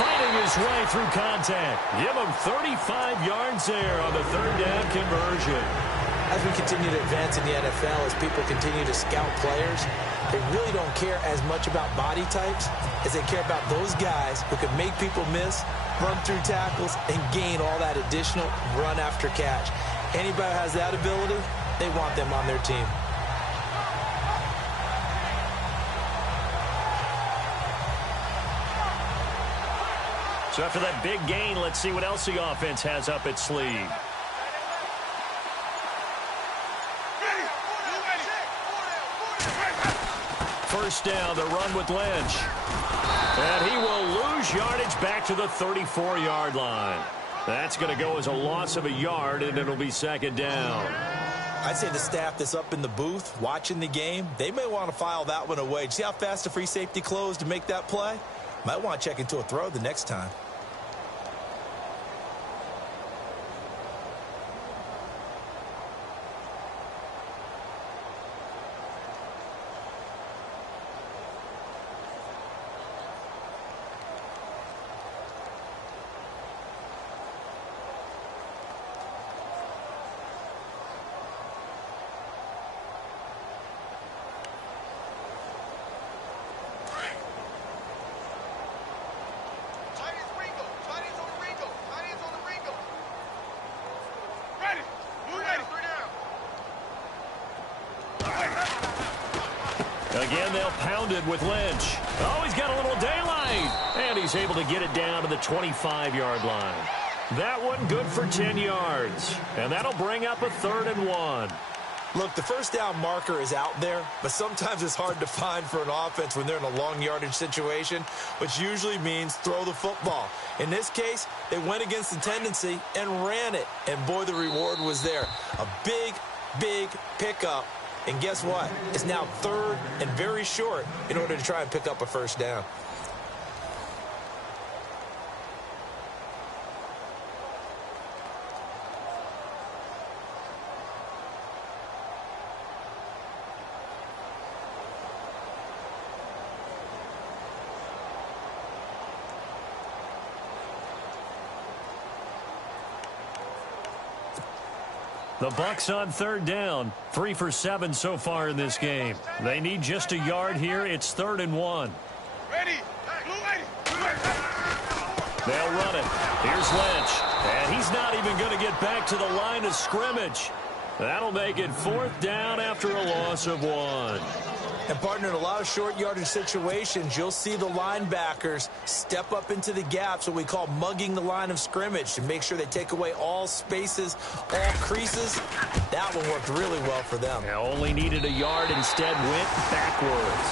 Fighting his way through contact. Give him 35 yards there on the 3rd down conversion. As we continue to advance in the NFL, as people continue to scout players, they really don't care as much about body types as they care about those guys who can make people miss, run through tackles, and gain all that additional run after catch. Anybody who has that ability, they want them on their team. So after that big gain, let's see what else the offense has up its sleeve. First down, the run with Lynch. And he will lose yardage back to the 34-yard line. That's going to go as a loss of a yard, and it'll be 2nd down. I'd say the staff that's up in the booth watching the game, they may want to file that one away. See how fast the free safety closed to make that play? Might want to check into a throw the next time. Again, they'll pound it with Lynch. Oh, he's got a little daylight. And he's able to get it down to the 25-yard line. That one good for 10 yards. And that'll bring up a 3rd and 1. Look, the first down marker is out there, but sometimes it's hard to find for an offense when they're in a long yardage situation, which usually means throw the football. In this case, they went against the tendency and ran it. And boy, the reward was there. A big, big pickup. And guess what? It's now 3rd and very short in order to try and pick up a first down. The Bucs on 3rd down. 3 for 7 so far in this game. They need just a yard here. It's 3rd and 1. Ready. Blue lady. They'll run it. Here's Lynch. And he's not even going to get back to the line of scrimmage. That'll make it 4th down after a loss of 1. And, partner, in a lot of short yardage situations, you'll see the linebackers step up into the gaps, what we call mugging the line of scrimmage, to make sure they take away all spaces, all creases. That one worked really well for them. Now only needed a yard, instead went backwards.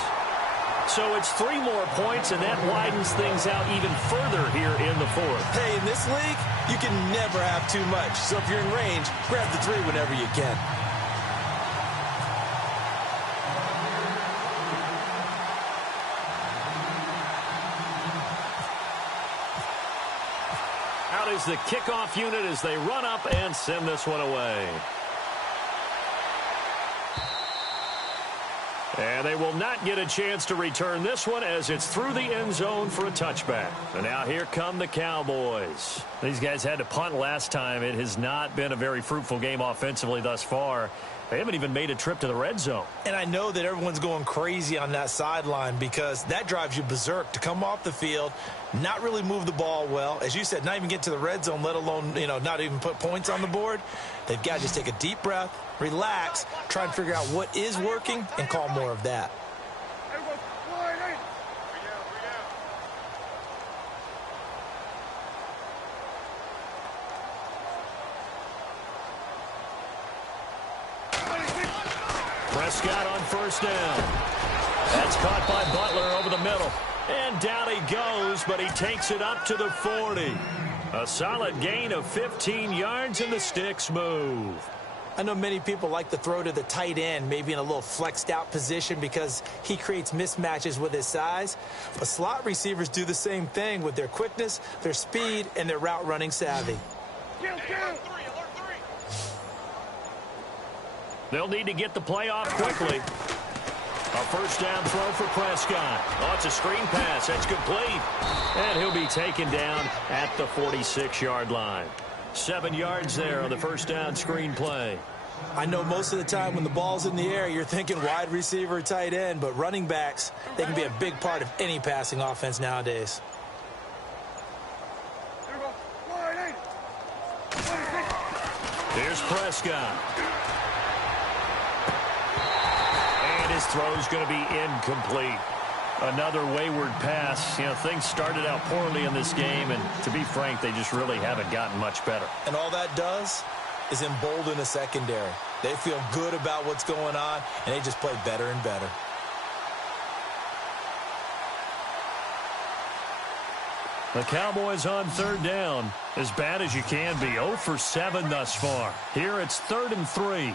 So it's 3 more points, and that widens things out even further here in the 4th. Hey, in this league, you can never have too much. So if you're in range, grab the 3 whenever you can. Out is the kickoff unit as they run up and send this one away. And they will not get a chance to return this one as it's through the end zone for a touchback. And now here come the Cowboys. These guys had to punt last time. It has not been a very fruitful game offensively thus far. They haven't even made a trip to the red zone. And I know that everyone's going crazy on that sideline because that drives you berserk to come off the field, not really move the ball well. As you said, not even get to the red zone, let alone, not even put points on the board. They've got to just take a deep breath, relax, try and figure out what is working, and call more of that. Prescott on 1st down. That's caught by Butler over the middle. And down he goes, but he takes it up to the 40. A solid gain of 15 yards, and the sticks move. I know many people like to throw to the tight end, maybe in a little flexed out position because he creates mismatches with his size. But slot receivers do the same thing with their quickness, their speed, and their route running savvy. They'll need to get the play off quickly. A 1st down throw for Prescott. Oh, it's a screen pass. That's complete. And he'll be taken down at the 46-yard line. 7 yards there on the 1st down screen play. I know most of the time when the ball's in the air, you're thinking wide receiver, tight end, but running backs, they can be a big part of any passing offense nowadays. Here's Prescott. His throw is going to be incomplete. Another wayward pass. Things started out poorly in this game, and to be frank, they just really haven't gotten much better. And all that does is embolden the secondary. They feel good about what's going on, and they just play better and better. The Cowboys on 3rd down. As bad as you can be. 0 for 7 thus far. Here it's 3rd and 3.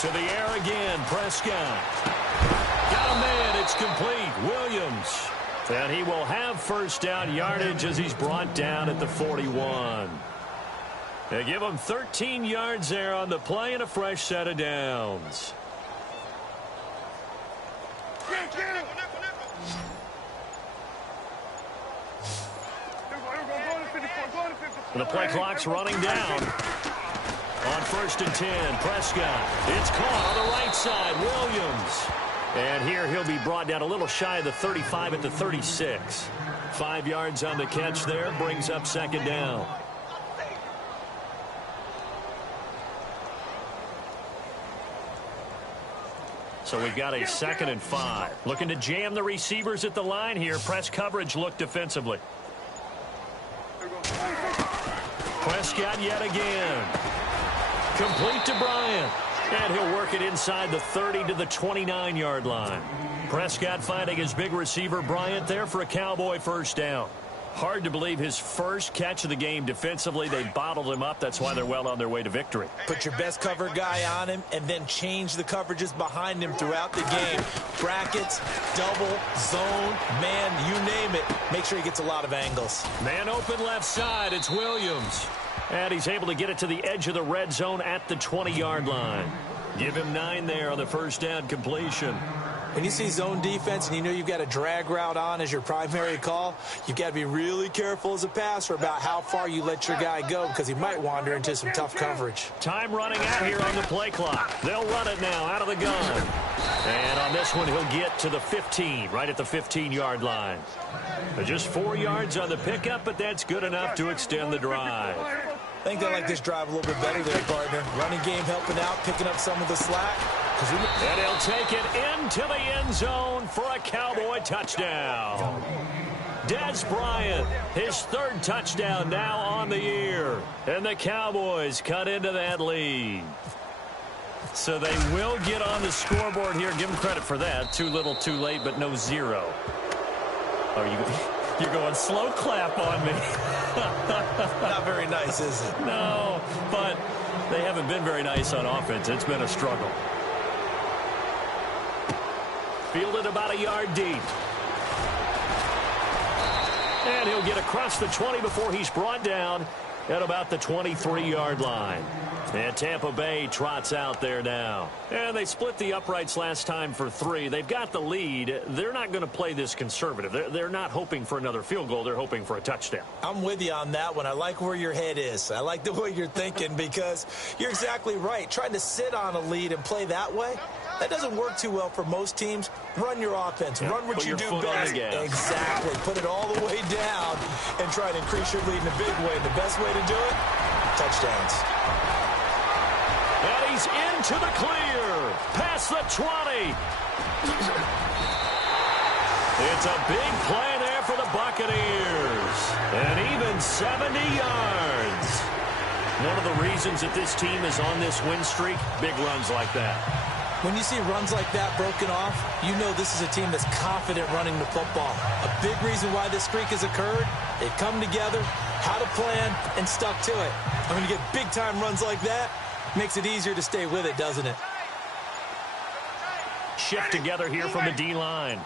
To the air again, Prescott. Got a man, it's complete. Williams. And he will have 1st down yardage as he's brought down at the 41. They give him 13 yards there on the play and a fresh set of downs. The play clock's running down. On 1st and 10, Prescott. It's caught on the right side, Williams. And here he'll be brought down a little shy of the 35 at the 36. 5 yards on the catch there, brings up 2nd down. So we've got a 2nd and 5. Looking to jam the receivers at the line here. Press coverage look defensively. Prescott yet again. Complete to Bryant. And he'll work it inside the 30 to the 29-yard line. Prescott finding his big receiver Bryant there for a Cowboy first down. Hard to believe his first catch of the game defensively. They bottled him up. That's why they're well on their way to victory. Put your best cover guy on him and then change the coverages behind him throughout the game. Brackets, double, zone, man, you name it. Make sure he gets a lot of angles. Man open left side. It's Williams. And he's able to get it to the edge of the red zone at the 20-yard line. Give him 9 there on the first down completion. When you see zone defense and you know you've got a drag route on as your primary call, you've got to be really careful as a passer about how far you let your guy go because he might wander into some tough coverage. Time running out here on the play clock. They'll run it now out of the gun. And on this one, he'll get to the 15, right at the 15-yard line. Just 4 yards on the pickup, but that's good enough to extend the drive. I think they like this drive a little bit better there, partner. Running game helping out, picking up some of the slack. And he'll take it into the end zone for a Cowboy touchdown. Des Bryant, his 3rd touchdown now on the year. And the Cowboys cut into that lead. So they will get on the scoreboard here. Give them credit for that. Too little, too late, but no 0. Oh, you're going slow clap on me. Not very nice, is it? No, but they haven't been very nice on offense. It's been a struggle. Fielded about a yard deep. And he'll get across the 20 before he's brought down at about the 23-yard line. And Tampa Bay trots out there now. And they split the uprights last time for 3. They've got the lead. They're not going to play this conservative. They're not hoping for another field goal. They're hoping for a touchdown. I'm with you on that one. I like where your head is. I like the way you're thinking because you're exactly right. Trying to sit on a lead and play that way, that doesn't work too well for most teams. Run your offense. Run what you do best. Exactly. Put it all the way down and try to increase your lead in a big way. And the best way to do it, touchdowns. And he's into the clear. Past the 20. It's a big play there for the Buccaneers. And even 70 yards. One of the reasons that this team is on this win streak, big runs like that. When you see runs like that broken off, you know this is a team that's confident running the football. A big reason why this streak has occurred, they've come together, had a plan, and stuck to it. And when you get big-time runs like that, makes it easier to stay with it, doesn't it? Shift together here from the D-line.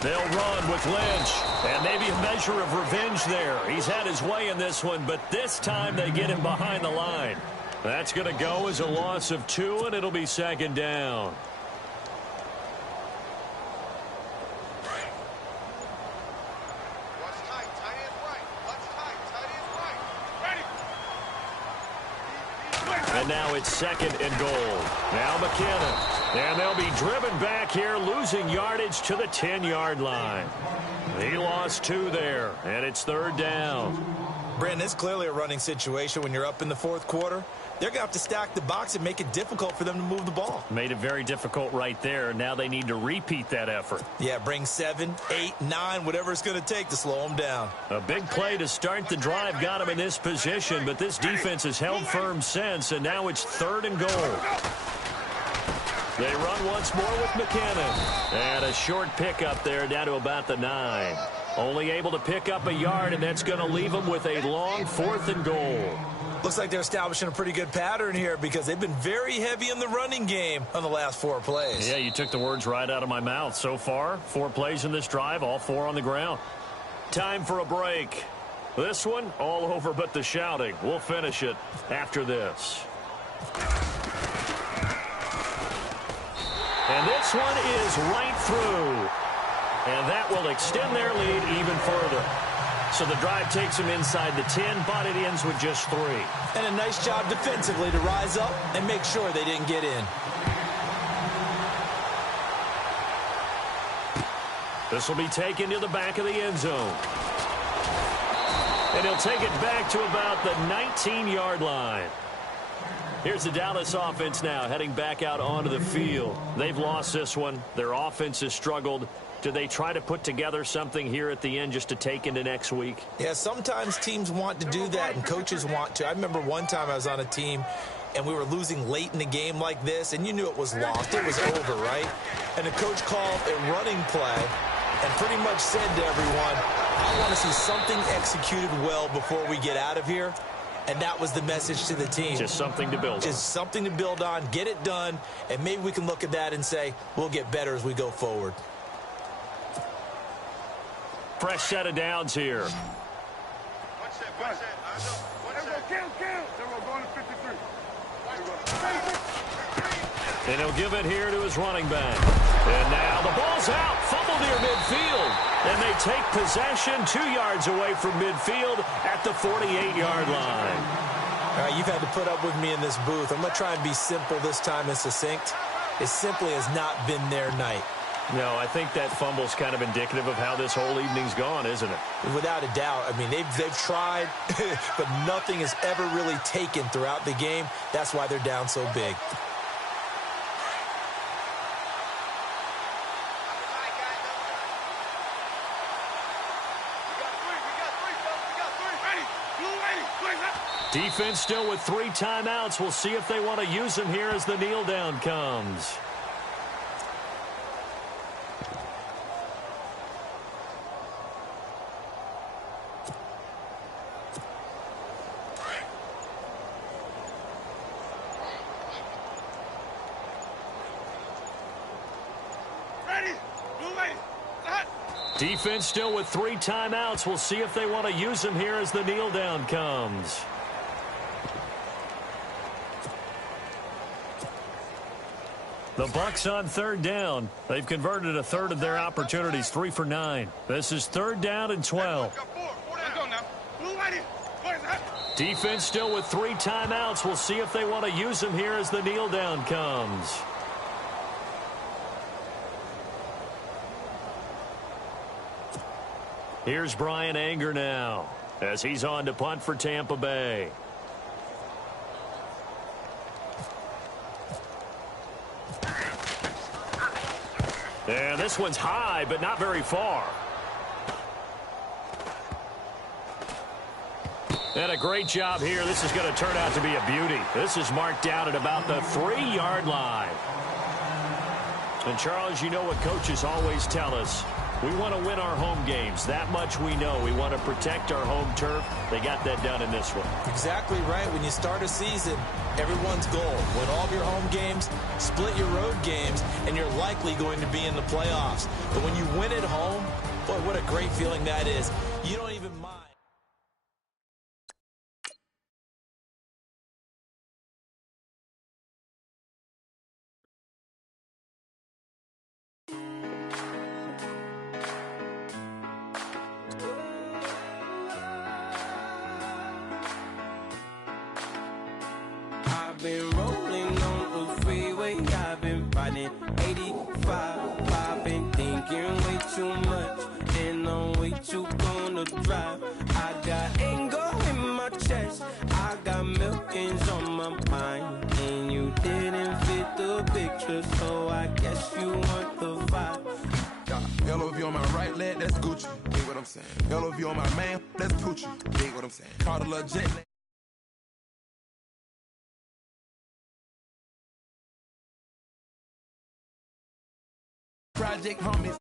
They'll run with Lynch. And maybe a measure of revenge there. He's had his way in this one, but this time they get him behind the line. That's going to go as a loss of 2, and it'll be 2nd down. And now it's 2nd and goal. Now McKinnon. And they'll be driven back here, losing yardage to the 10-yard line. He lost 2 there, and it's 3rd down. Brandon, it's clearly a running situation when you're up in the 4th quarter. They're going to have to stack the box and make it difficult for them to move the ball. Made it very difficult right there. Now they need to repeat that effort. Yeah, bring 7, 8, 9, whatever it's going to take to slow them down. A big play to start the drive got him in this position, but this defense has held firm since, and now it's 3rd and goal. They run once more with McKinnon. And a short pickup there down to about the 9. Only able to pick up a yard, and that's going to leave them with a long 4th and goal. Looks like they're establishing a pretty good pattern here because they've been very heavy in the running game on the last 4 plays. Yeah, you took the words right out of my mouth. So far, 4 plays in this drive, all 4 on the ground. Time for a break. This one, all over but the shouting. We'll finish it after this. And this one is right through. And that will extend their lead even further. So the drive takes them inside the 10, but it ends with just 3. And a nice job defensively to rise up and make sure they didn't get in. This will be taken to the back of the end zone. And he'll take it back to about the 19-yard line. Here's the Dallas offense now heading back out onto the field. They've lost this one. Their offense has struggled. Do they try to put together something here at the end just to take into next week? Yeah, sometimes teams want to do that and coaches want to. I remember one time I was on a team and we were losing late in the game like this, and you knew it was lost. It was over, right? And the coach called a running play and pretty much said to everyone, I want to see something executed well before we get out of here. And that was the message to the team. Just something to build on. Just something to build on, get it done, and maybe we can look at that and say, we'll get better as we go forward. Fresh set of downs here. And he'll give it here to his running back. And now the ball's out. Fumble near midfield. And they take possession 2 yards away from midfield at the 48-yard line. All right, you've had to put up with me in this booth. I'm going to try and be simple this time and succinct. It simply has not been their night. No, I think that fumble's kind of indicative of how this whole evening's gone, isn't it? Without a doubt. I mean, they've tried, but nothing has ever really taken throughout the game. That's why they're down so big. Defense still with 3 timeouts. We'll see if they want to use them here as the kneel down comes. Defense still with 3 timeouts. We'll see if they want to use them here as the kneel down comes. The Bucs on 3rd down. They've converted a third of their opportunities, 3 for 9. This is 3rd down and 12. Defense still with 3 timeouts. We'll see if they want to use them here as the kneel down comes. Here's Brian Anger now as he's on to punt for Tampa Bay. And this one's high, but not very far. And a great job here. This is going to turn out to be a beauty. This is marked out at about the 3-yard line. And, Charles, you know what coaches always tell us. We want to win our home games. That much we know. We want to protect our home turf. They got that done in this one. Exactly right. When you start a season, everyone's goal, win all of your home games, split your road games, and you're likely going to be in the playoffs. But when you win at home, boy, what a great feeling that is. You don't even mind. Been rolling on the freeway, I've been riding 85. I've been thinking way too much, and I'm way too gonna drive. I got anger in my chest, I got milkings on my mind, and you didn't fit the picture, so I guess you want the vibe. Hello, if you on my right leg, that's Gucci. Dig what I'm saying. Hello, if you on my man, that's Poochie. Dig what I'm saying. Caught a little jet. Project homies.